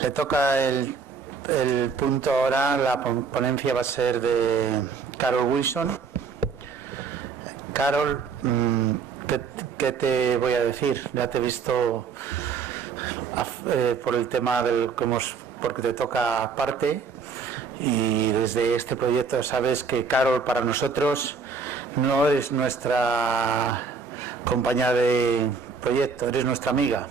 Le toca el punto ahora, la ponencia va a ser de Carol Wilson. Carol, ¿qué te voy a decir? Ya te he visto por el tema porque te toca parte, y desde este proyecto sabes que Carol para nosotros no es nuestra compañera de proyecto, eres nuestra amiga.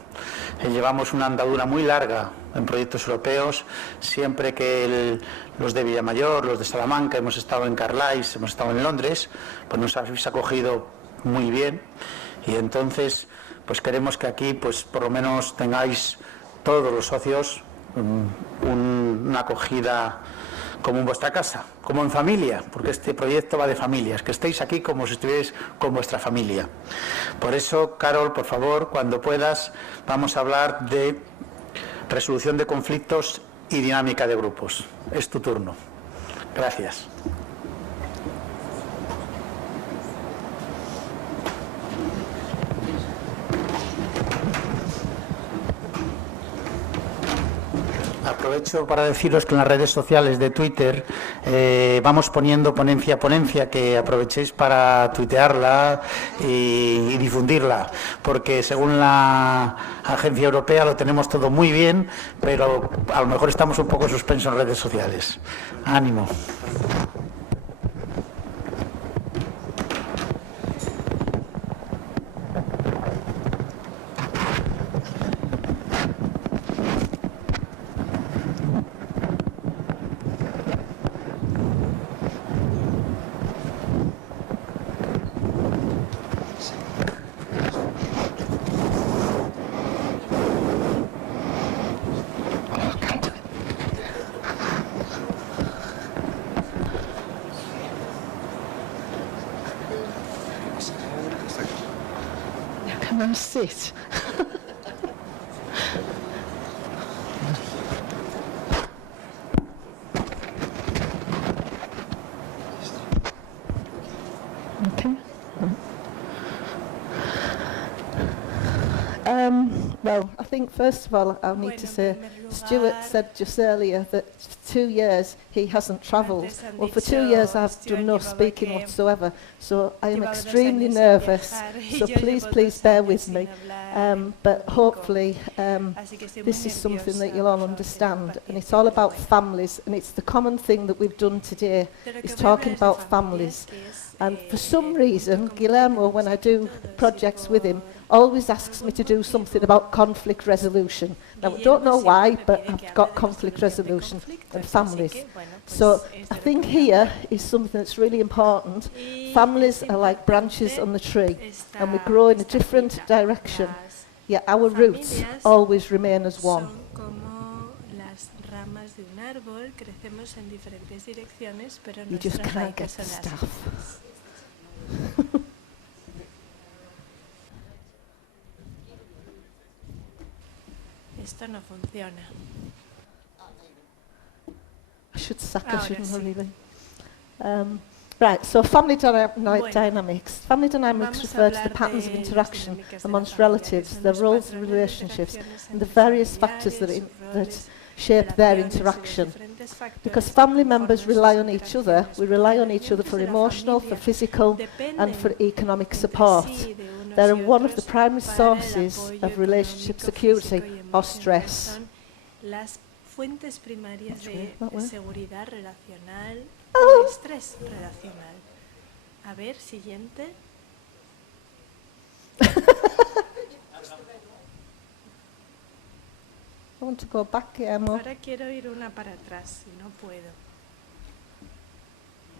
Llevamos una andadura muy larga en proyectos europeos, siempre que los de Villamayor, los de Salamanca, hemos estado en Carlisle, hemos estado en Londres, pues nos habéis acogido muy bien, y entonces pues queremos que aquí pues por lo menos tengáis todos los socios una acogida como en vuestra casa, como en familia, porque este proyecto va de familias, que estéis aquí como si estuvierais con vuestra familia. Por eso, Carol, por favor, cuando puedas, vamos a hablar de resolución de conflictos y dinámica de grupos. Es tu turno. Gracias. Aprovecho para deciros que en las redes sociales de Twitter vamos poniendo ponencia a ponencia, que aprovechéis para tuitearla y difundirla, porque según la agencia europea lo tenemos todo muy bien, pero a lo mejor estamos un poco suspensos en redes sociales. Ánimo. And sit. Okay. Well, I think first of all I'll need to say, Stuart said just earlier that for 2 years he hasn't travelled. Well, for 2 years I've done no speaking whatsoever, so I am extremely nervous, so please bear with me. But hopefully this is something that you'll all understand, and it's all about families, and it's the common thing that we've done today, is talking about families. And for some reason, Guillermo, when I do projects with him, always asks me to do something about conflict resolution. Now, I don't know why, but I've got conflict resolution and families. So I think here is something that's really important. Families are like branches on the tree, and we grow in a different direction, yet our roots always remain as one. You just can't get the staff. Esto no funciona. I should sack her, shouldn't I, really? Right, so family dynamics. Family dynamics refer to the patterns of interaction amongst relatives, their roles and relationships, and the various factors that shape their interaction. Because family members rely on each other, we rely on each other for emotional, for physical, and for economic support. They're one of the primary sources of relationship security or stress. Las fuentes primarias de seguridad relacional o estrés relacional. A ver, siguiente. I want to go back, Guillermo. Ahora quiero ir una para atrás y no puedo.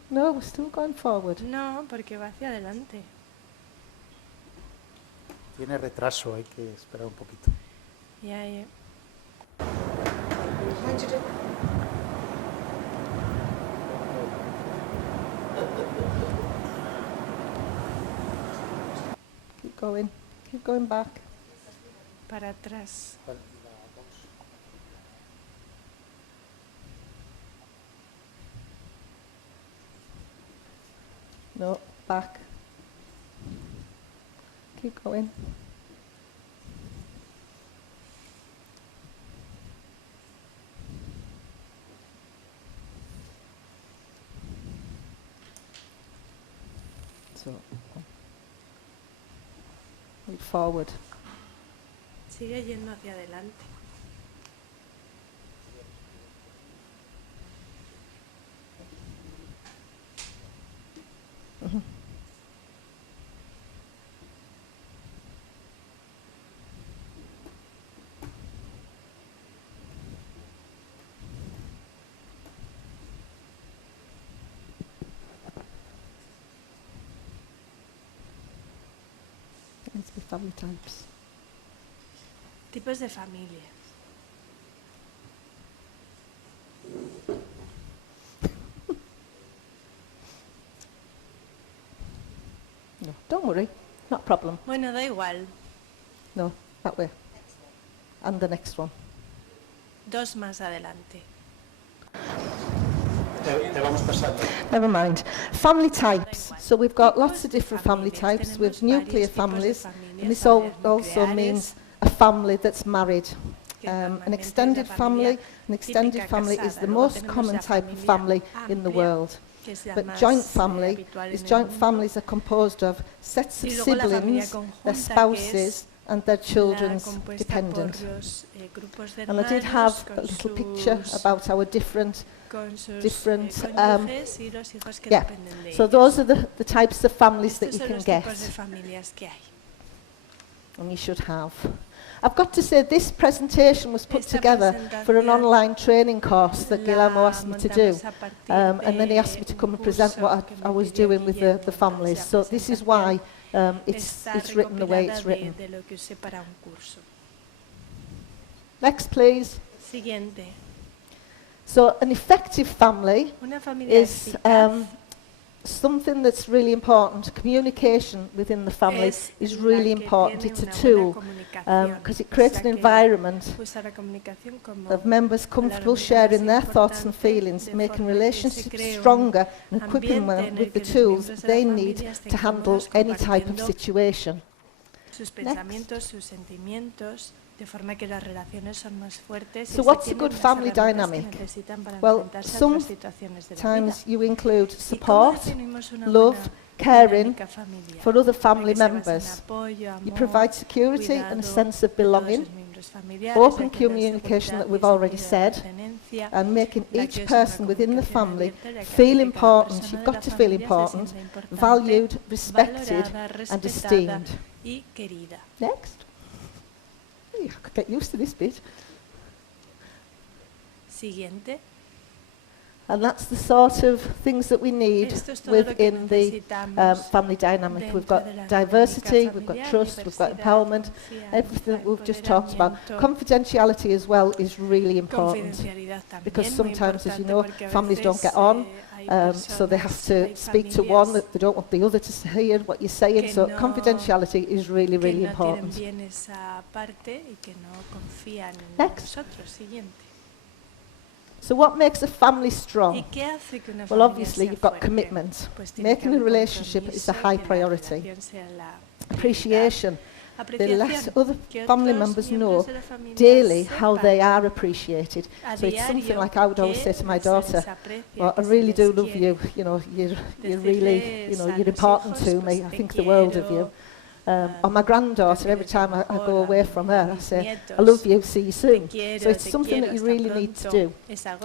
No, we're still going forward. No, porque va hacia adelante. Tiene retraso, hay que esperar un poquito. Ya. Keep going back. Para atrás. No, back. Keep going. keep forward. Sigue yendo hacia adelante. Let's be family types. Tipos de familia. No, don't worry, not a problem. Bueno, da igual. No, that way. And the next one. Dos más adelante. Te vamos pasando. Never mind. Family types. So we've got lots of different family types with nuclear families, and this also means a family that's married. An extended family is the most common type of family in the world. But joint families are composed of sets of siblings, their spouses, and their children's dependent. And I did have a little picture about our different so those are the types of families that you can get, and you should have. I've got to say this presentation was put together for an online training course that Guillermo asked me to do, and then he asked me to come and present what I was doing with the families. So this is why it's written the way it's written. Next, please. Siguiente. So an effective family Una familia is something that's really important. Communication within the family is really important. It's a tool because it creates an environment of members comfortable sharing their thoughts and feelings, making relationships stronger and equipping them with the tools they need to handle any type of situation. Sus pensamientos, sus sentimientos, de forma que las relaciones son más fuertes. So what's a good family dynamic? Well, sometimes Sometimes you include support, love, caring for other family members. You provide security and a sense of belonging, open communication that we've already said, and making each person within the family feel important. You've got to feel important, valued, respected, and esteemed. Next. I could get used to this bit. Siguiente. And that's the sort of things that we need within the family dynamic. We've got diversity, we've got trust, we've got empowerment, everything that we've just talked about. Confidentiality as well is really important because sometimes, as you know, families don't get on, so they have to speak to one, that they don't want the other to hear what you're saying, so confidentiality is really, really important. Next. So what makes a family strong? Well, obviously you've got commitment. Making a relationship is a high priority. Appreciation. They let other family members know daily how they are appreciated. So it's something like I would always say to my daughter, well, I really do love you, you're really, you're important to me, I think the world of you. Or my granddaughter, every time I go away from her, I say, I love you, see you soon. So it's something that you really need to do.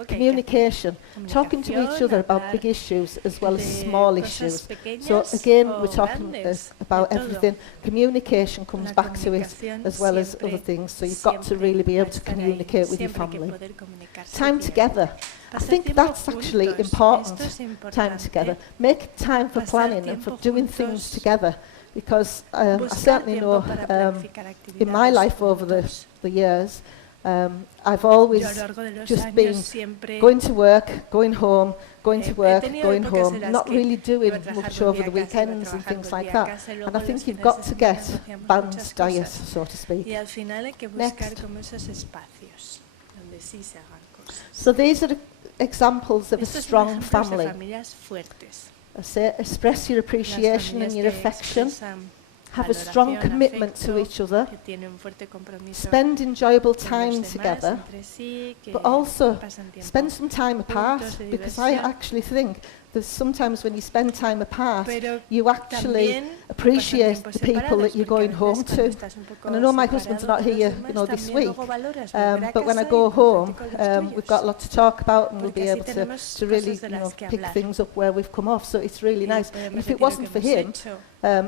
Communication, talking to each other about big issues as well as small issues. So again, we're talking about everything. Communication comes back to it as well as other things. So you've got to really be able to communicate with your family. Time together. I think that's actually important, time together. Make time for planning and for doing things together. Because I certainly know in my life over the years, I've always just been going to work, going home, going to work, going home, not really doing much over the weekends and things like that. And I think you've got to get balanced diet, so to speak. Next. So these are the examples of a strong family. I say, express your appreciation and your affection, have a strong commitment to each other, spend enjoyable time together, but also spend some time apart, because I actually think there's sometimes when you spend time apart, Pero you actually también appreciate pasar the tiempo people that separados, you're porque a going home veces cuando to. estás un poco And I know my husband's not separados de here, los demás, you know, this también week. luego valoras volver a But when I casa go y home, compartir con los we've tuyos. got a lot to talk about, and we'll Porque be así able tenemos to really, cosas de you know, las que pick hablar. things up where we've come off. So it's really Y nice. And podemos if it decir lo wasn't que for hemos him hecho,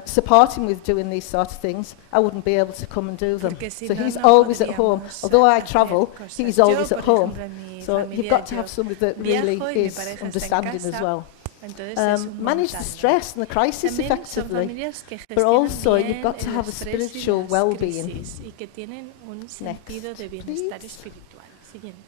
supporting with doing these sort of things, I wouldn't be able to come and do them. porque si So no, he's no always at home. podríamos Although I hacer travel, cosas. he's Yo, always por at home. ejemplo, en mi So you've familia, got to yo have somebody that really viajo y mi is pareja está en understanding as casa. well. Entonces es un Manage the montaña. stress and the crisis También son effectively. familias que but also gestionan you've got bien to el have a estrés y spiritual las well-being. crisis y que tienen un sentido de please. bienestar espiritual. Siguiente.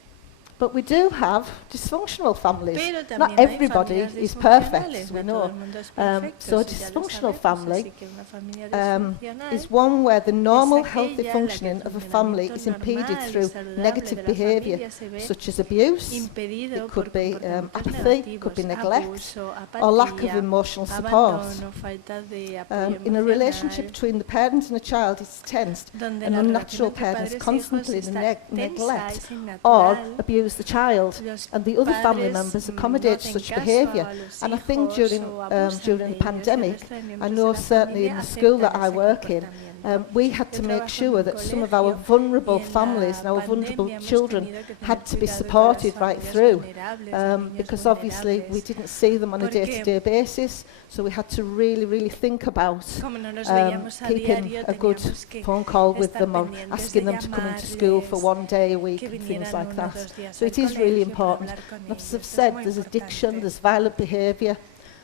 But we do have dysfunctional families. Pero Not también hay everybody familias is disfuncionales, perfect, as we no todo know. el mundo es perfecto, So a si ya lo dysfunctional sabemos, family así que una familia disfuncional is one where the normal es healthy aquella en la que functioning el of a family is funcionamiento impeded normal y through saludable negative de la behaviour, familia se ve such as abuse, impedido it could por be comportamientos apathy, could be negativos, neglect, abuso, or lack of apatía, emotional support. abandono, falta de apoyo In a relationship emocional, between the parent and a child, it's tensed, donde and la unnatural relación entre parents padres y hijos constantly está tensa, neglect es or innatural. abuse the child, Los and the other family padres members no accommodate hacen such caso behaviour. a los And I think hijos during o abusan during de the ellos, pandemic, el resto de I miembros de know la certainly in familia the school that aceptan I ese work in, comportamiento. we had to Yo make trabajo en sure un that some of our colegio vulnerable y en la families and our vulnerable pandemia hemos children tenido que tener had to be cuidado con las supported right familias through, vulnerables, los niños because obviously we vulnerables. didn't see them on a Porque day-to-day basis, so we had to really think about Como no los veíamos a keeping diario, a good teníamos que phone call with estar them or pendientes asking de them to come into school for llamarles, one day a week que and things vinieran like 1 o that. 2 días So al it is really colegio para important. hablar con And as ellos. I've Es said, muy there's addiction, importante. there's violent behaviour,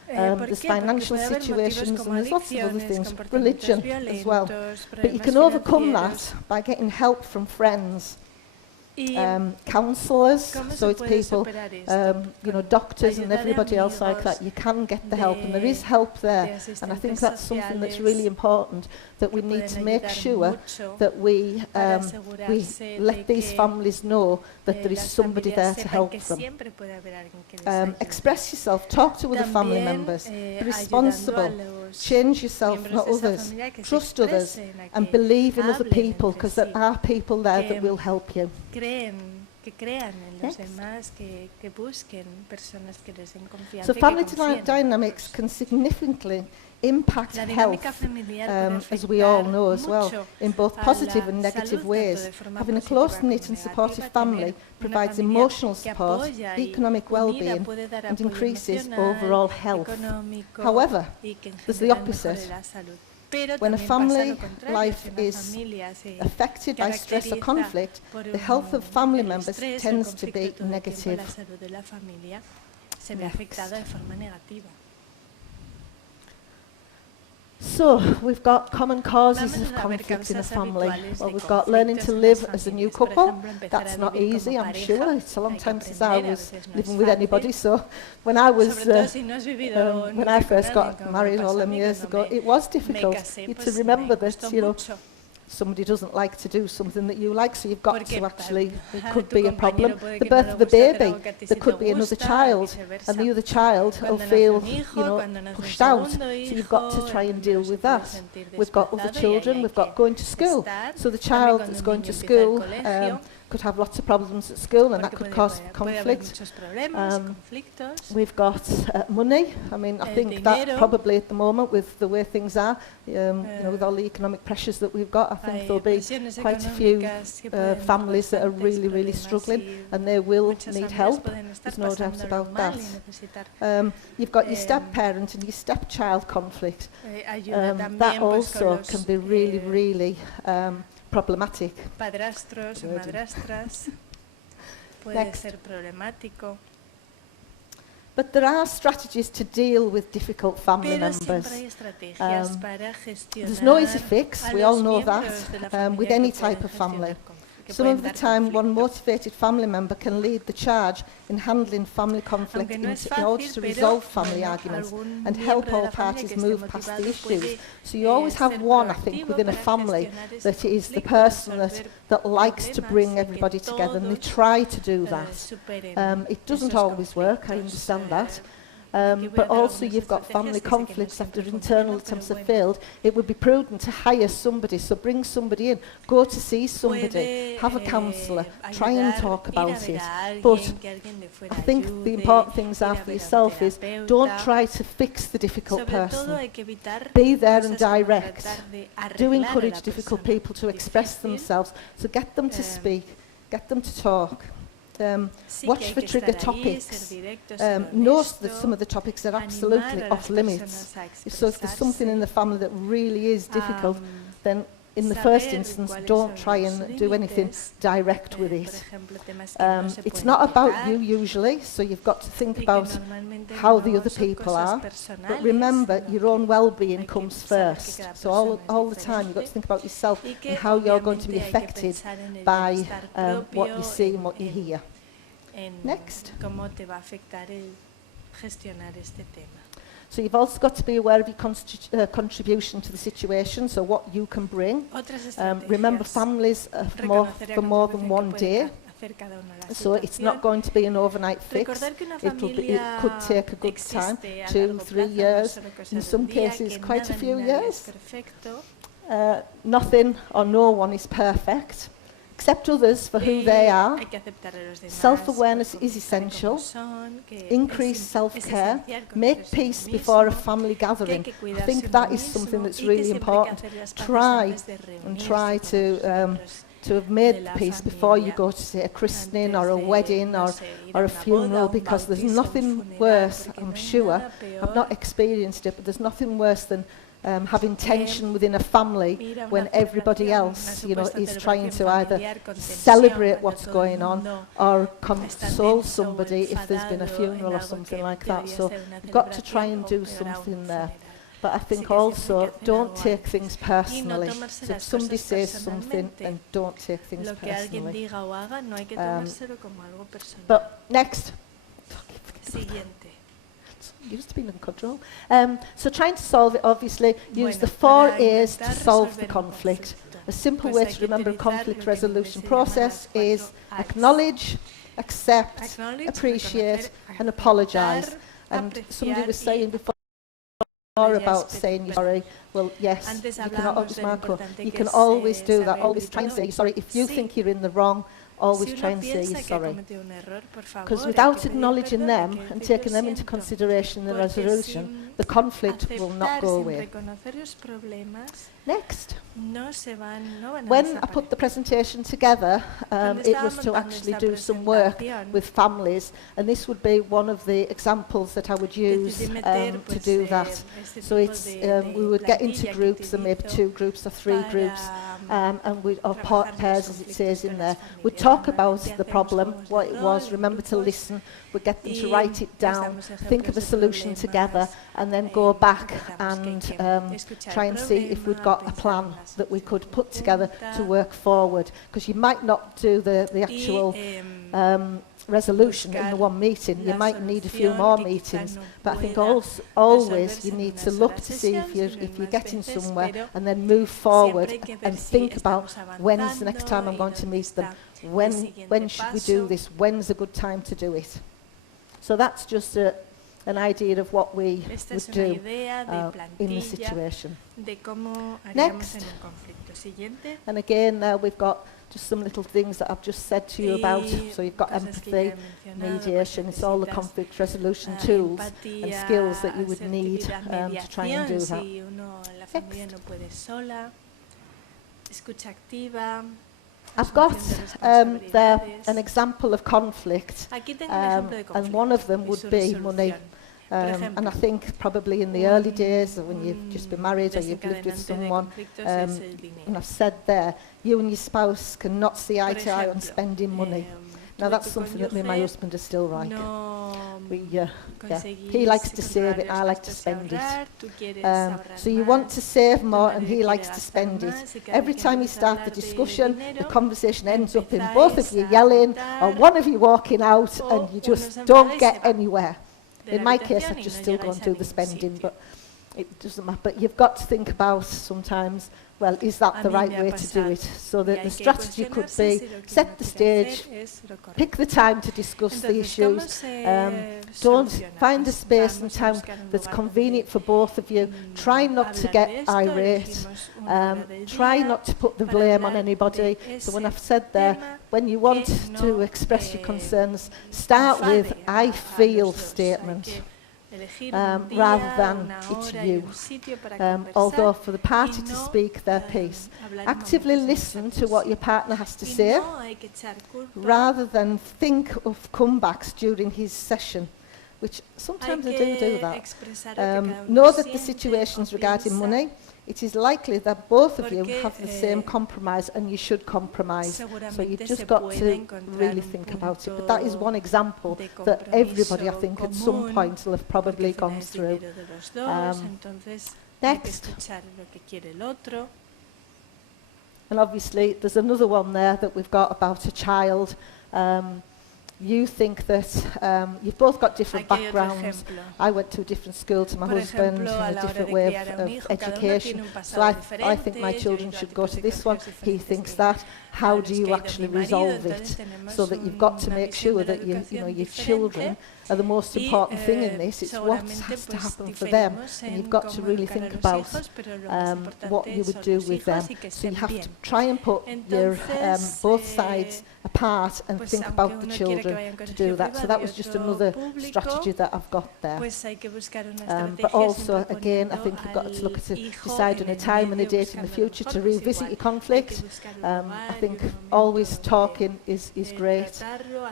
¿Por there's qué? Porque financial puede haber situations, motivos como and there's lots of other adicciones, things, comportamientos religion as well. violentos, But you problemas can overcome financieros. that by getting help from friends, Y counsellors, ¿cómo so se it's puede people, superar esto? you know, Con doctors and ayuda de everybody else like that. amigos, You can get the help, and there is de help there. And I think asistentes that's something that's sociales really important, that we que need pueden to make ayudar sure mucho that we para we asegurarse de let these que, families know that there is las somebody there familias to sepan help que them. siempre puede haber alguien que les ayude. Express yourself, talk to other family También, members, be ayudando a responsible, los change yourself, miembros not de esa others, familia que se trust others, expresen, a and que believe in other hablen people, entre because there sí, are people there that que will help you. que crean en los Yes. demás, que busquen personas que les den confianza So y que family confíen en dynamics otros. can significantly impact La health, dinámica familiar puede as we all afectar know as well, mucho in both a positive la and negative salud, ways. tanto de forma Having a positiva close-knit como and supportive negativa, family tener una provides familia emotional que support, apoya y economic unida well-being, puede dar and apoyo increases emocional, overall health. económico, However, y que en there's the general opposite. mejore la salud. Pero When a también pasa family lo contrario, life si una is familia se affected by stress or caracteriza conflict, por the health of family el members estrés o el tends to conflicto be todo el tiempo, negative. la salud de la familia se ve Next. afectada de forma negativa. So, we've got common causes Vamos of a ver conflict in a causas family. habituales Well, de we've got learning to conflictos en live las as a new familias. Por couple. ejemplo, empezar That's a not vivir easy, como I'm pareja. sure. It's a long Hay que time since I aprender, a was veces no es living with fácil. anybody. So, when I was Sobre todo si no has vivido when nunca I first con alguien, got como married pasó all a them mí years cuando ago, me- it was me difficult. casé, You to pues, remember me that, costó you know, mucho. somebody doesn't like to do something that you like, so you've got Porque to actually, it para could tu be a problem. compañero puede The que no birth le of the guste hacer baby, algo que a ti there sí could te be another gusta, child, viceversa. and the other child will Cuando nace feel, un hijo, you know, cuando nace un pushed out. segundo So you've got to hijo, try el and primero deal se with puede that. sentir We've got other desplazado y ahí children, hay we've que got going to school. estar. So the También child cuando that's un going niño to empieza el school colegio, could have lots of problems at school, and that porque could cause puede haber conflict. muchos problemas, Um, conflictos. We've got money. I mean, I El think that dinero. probably at the moment, with the way things are, you know, with all the economic pressures that we've got, I think Hay there'll be presiones quite a few económicas que pueden families that are causar really problemas struggling, y and they will muchas need familias help. pueden estar There's no doubt pasándolo about mal that. y necesitar You've got your Em, step-parent and your step-child conflict. ayuda That también pues, con also los can be really problematic. padrastros o Ready. madrastras. Puede Next. ser problemático. But there are strategies to deal with difficult family Pero members. siempre hay estrategias Um, para gestionar There's no easy fix, a we all los know miembros de la that, with familia any que pueden type of gestionar family. que Some pueden of the dar time, one conflicto. motivated family member can lead the charge in handling family conflict Aunque no es in order fácil, to pero, resolve family bueno, arguments algún and help miembro de all la familia parties que esté move past the motivado issues. puede, So you always have ser one, I think, proactivo within a para family gestionar ese that is the conflicto, person resolver that likes to problemas bring y que everybody together, and they todos, try to do that. superen It doesn't esos always work, I conflictos, understand that. but also you've got family conflicts after internal attempts have failed, it would be prudent to hire somebody, so bring somebody in, go to see somebody, have a counsellor, try and talk about it. But I think the important things are for yourself is don't try to fix the difficult person. Be there and direct. Do encourage difficult people to express themselves, so get them to speak, get them to talk. Watch for trigger topics. Note that some of the topics are absolutely off limits. So if there's something in the family that really is difficult, then in the first instance, don't try and do anything direct with it. It's not about you usually, so you've got to think about how the other people are. But remember, your own well-being comes first. So all the time, you've got to think about yourself and how you're going to be affected by what you see and what you hear. Next. So you've also got to be aware of your contribution to the situation, so what you can bring. Remember, families are for more than one day, so it's not going to be an overnight fix. It could take a good time, 2, 3 years, in some cases quite a few years. Nothing or no one is perfect. Accept others for who they are. Self-awareness is essential. Increase self-care. Make peace before a family gathering. I think that is something that's really important. Try to have made peace before you go to, say, a christening or a wedding or a funeral, because there's nothing worse, I'm sure, I've not experienced it, but there's nothing worse than having tension within a family when everybody else, is trying to either celebrate what's going on or console somebody if there's been a funeral or something like that. So you've got to try and do something there. But I think also, don't take things personally. So if somebody says something, then don't take things personally. But next. Used to be in control. So trying to solve it, obviously, use the 4 A's to solve the conflict. A simple way to remember a conflict resolution process is acknowledge, accept, appreciate, and apologise. And somebody was saying before about saying you're sorry. Well, yes, you can always do that. Always try and say you're sorry. If you think you're in the wrong, always try and say you're sorry. Because without acknowledging them and taking them into consideration in the resolution, the conflict will not go away. Next. When I put the presentation together, it was to actually do some work with families, and this would be one of the examples that I would use to do that. So it's we would get into groups, and maybe 2 groups or 3 groups, and or pairs, as it says in there. We'd talk about the problem, what it was, remember to listen, we'd get them to write it down, think of a solution together, and then go back and try and see if we'd got a plan that we could put together to work forward. Because you might not do the actual resolution in the one meeting, you might need a few more meetings, but I think always you need to look to see if you're getting somewhere, and then move forward and think about when's the next time I'm going to meet them, when should we do this, when's a good time to do it. So that's just an idea of what we would do in the situation. Next. And again, we've got just some little things that I've just said to you about. So you've got empathy, mediation, it's all the conflict resolution tools and skills that you would need to try and do that. I've got there an example of conflict, and one of them would be money. And I think probably in the early days, when you've just been married or you've lived with someone, and I've said there, you and your spouse cannot see eye to eye on spending money. Now that's something that me and my husband are still like. He likes to save it, I like to spend it. So you want to save more and he likes to spend it. Every time you start the discussion, the conversation ends up in both of you yelling or one of you walking out, and you just don't get anywhere. In my case, I just still go and do the spending, but it doesn't matter. But you've got to think about sometimes, well, is that the right way to do it? So that the strategy could be set the stage, pick the time to discuss the issues, don't find a space and time that's convenient for both of you, try not to get irate, try not to put the blame on anybody. So when I've said there, when you want to express your concerns, start with I feel statement. Rather than it's you. Although for the party to speak their piece, actively listen to what your partner has to say, rather than think of comebacks during his session, which sometimes I do that. Know that the situations regarding money, it is likely that both of you have the same compromise and you should compromise. So you've just got to really think about it. But that is one example that everybody, I think, at some point will have probably gone through. Next. And obviously there's another one there that we've got about a child. You think that you've both got different backgrounds. I went to a different school to my husband, a different way of education. So I think my children should go to this one. He thinks that. How do you actually resolve it? So that you've got to make sure that your children are the most important thing in this. It's what has to happen for them. And you've got to really think about what you would do with them. So you have to try and put your both sides apart and think about the children to do that. So that was just another strategy that I've got there. But also, again, I think you've got to look at deciding a time and a date in the future to revisit your conflict. I think always talking is great.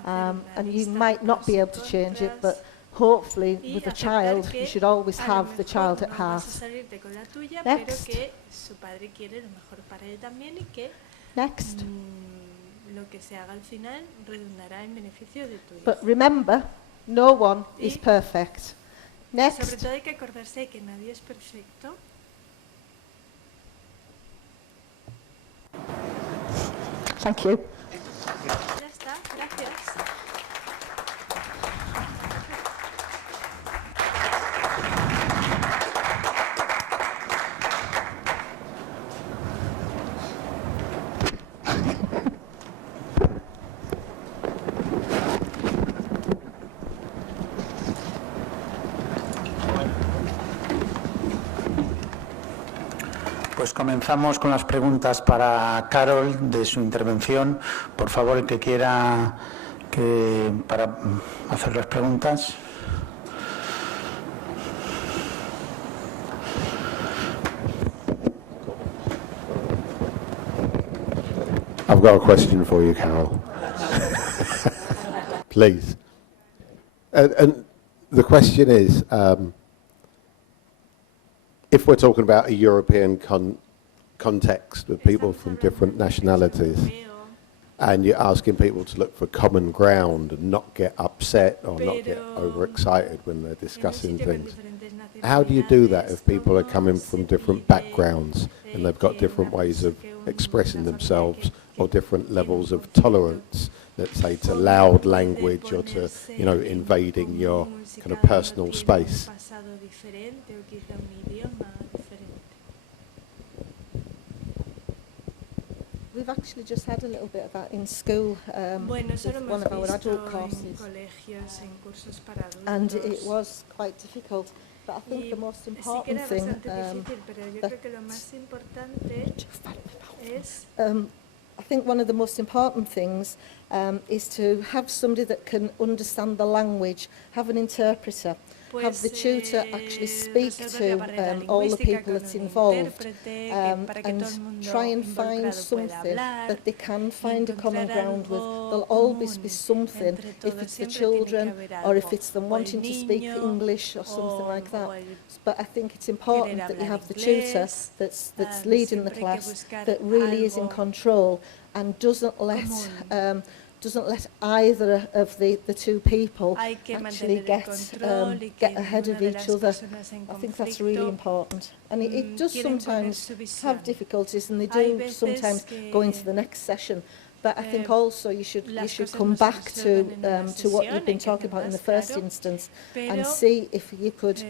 And you might not be able to change it, but hopefully with a child, you should always have the child at heart. Next. Next. But remember, no one is perfect. Next. Thank you. Pues comenzamos con las preguntas para Carol de su intervención. Por favor, el que quiera para hacer las preguntas. I've got a question for you, Carol. Please. And the question is, if we're talking about a European context with people from different nationalities, and you're asking people to look for common ground and not get upset or not get overexcited when they're discussing things, how do you do that if people are coming from different backgrounds and they've got different ways of expressing themselves or different levels of tolerance, let's say, to loud language or to, invading your kind of personal space? We've actually just had a little bit of that in school with one of our adult courses, and it was quite difficult. But I think the most important thing I think one of the most important things is to have somebody that can understand the language, have an interpreter, have the tutor actually speak to all the people that's involved, and try and find something that they can find a common ground with. There'll always be something, if it's the children or if it's them wanting to speak English or something like that. But I think it's important that you have the tutor that's leading the class, that really is in control and doesn't let either of the two people actually get ahead of each other. I think that's really important. And it does sometimes have difficulties, and they do sometimes go into the next session. But I think also you should come back to what you've been talking about in the first instance and see if you could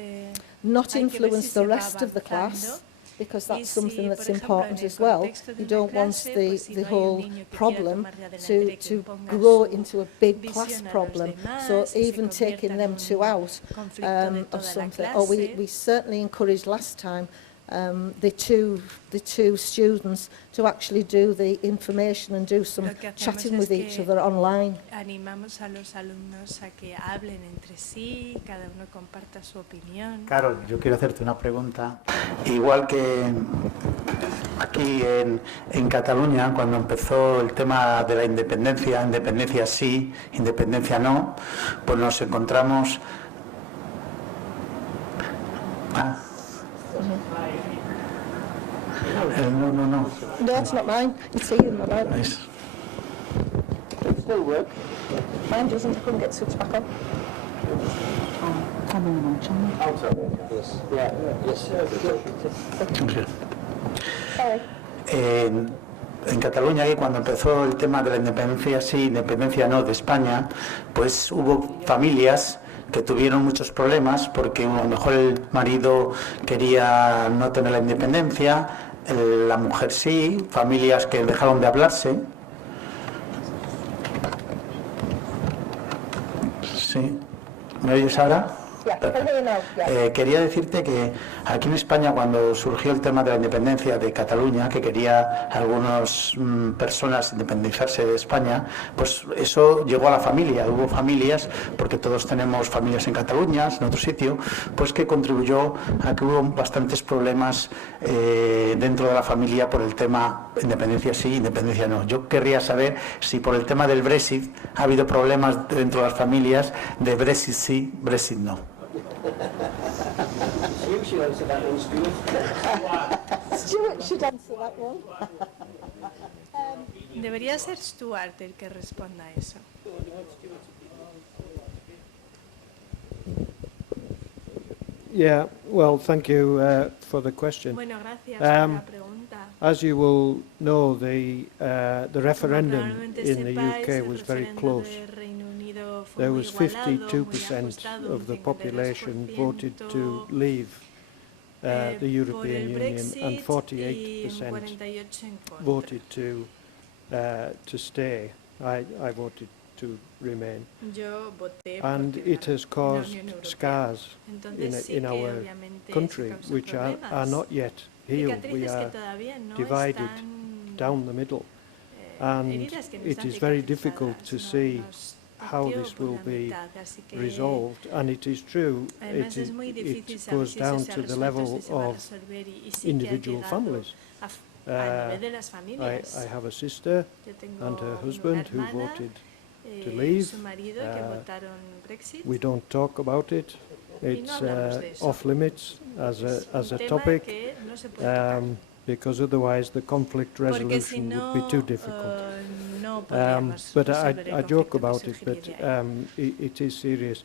not influence the rest of the class, because that's something that's important as well. You don't want the whole problem to grow into a big class problem. So even taking them two out or something, or we certainly encouraged last time the two students to actually do the information and do some chatting with each other online. Animamos a los alumnos a que hablen entre sí, cada uno comparta su opinión. Carol, yo quiero hacerte una pregunta. Igual que aquí en Cataluña, cuando empezó el tema de la independencia, independencia sí, independencia no, pues nos encontramos... No. No, it's not mine. It's here in my bag. Nice. It still work. Mine doesn't. I couldn't get switched back on. En Cataluña, y cuando empezó el tema de la independencia sí, independencia no de España, pues hubo familias que tuvieron muchos problemas porque a lo mejor el marido quería no tener la independencia, la mujer sí, familias que dejaron de hablarse. Sí. ¿Me oyes ahora? Quería decirte que aquí en España, cuando surgió el tema de la independencia de Cataluña, que quería algunas personas independizarse de España, pues eso llegó a la familia. Hubo familias, porque todos tenemos familias en Cataluña, en otro sitio, pues que contribuyó a que hubo bastantes problemas dentro de la familia por el tema independencia sí, independencia no. Yo querría saber si por el tema del Brexit ha habido problemas dentro de las familias de Brexit sí, Brexit no. Stuart should answer that one. Debería ser Stuart el que responda a eso. Yeah, well, thank you for the question. Bueno, gracias por la pregunta. As you will know, the referendum in the UK was very close. There was 52% of the population voted to leave the European Union and 48% voted to stay. I voted to remain. And it has caused scars in our country which are not yet healed. We are divided down the middle. And it is very difficult to see how this will be resolved, and it is true, it goes down to the level of individual families. I have a sister and her husband who voted to leave. We don't talk about it. It's off limits as a topic, because otherwise the conflict resolution would be too difficult. But I joke about it, but it is serious.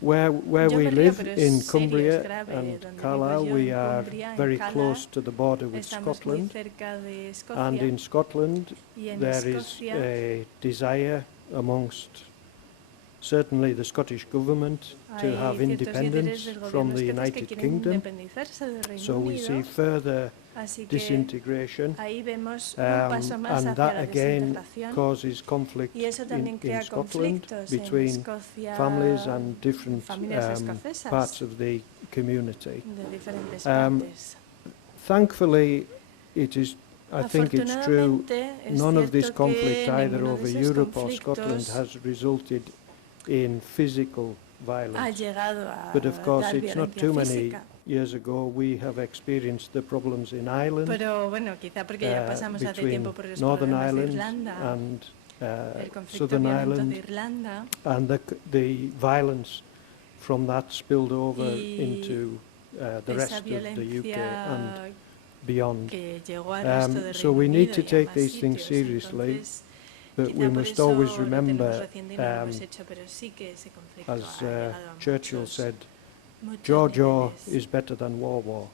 Where we live in Cumbria and Carlisle, we are very close to the border with Scotland, and in Scotland there is a desire amongst certainly the Scottish government to have independence from the United Kingdom, so we see further disintegration, and that again causes conflict in Scotland between families and different parts of the community. Thankfully, I think it's true, none of this conflict either over Europe or Scotland has resulted in physical violence. But of course, it's not too many years ago we have experienced the problems in Ireland, between Northern Ireland and Southern Ireland, and the violence from that spilled over into the rest of the UK and beyond. So we need to take these things seriously, but we must always remember, as Churchill said, jaw is better than war.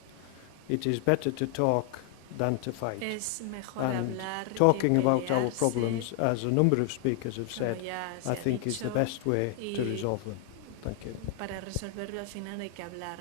It is better to talk than to fight. Es mejor And hablar que talking about our pelearse, problems, as a number of speakers have como said, ya se I ha think is the dicho, best way to y resolve them. Thank you. para resolverlo al final hay que hablar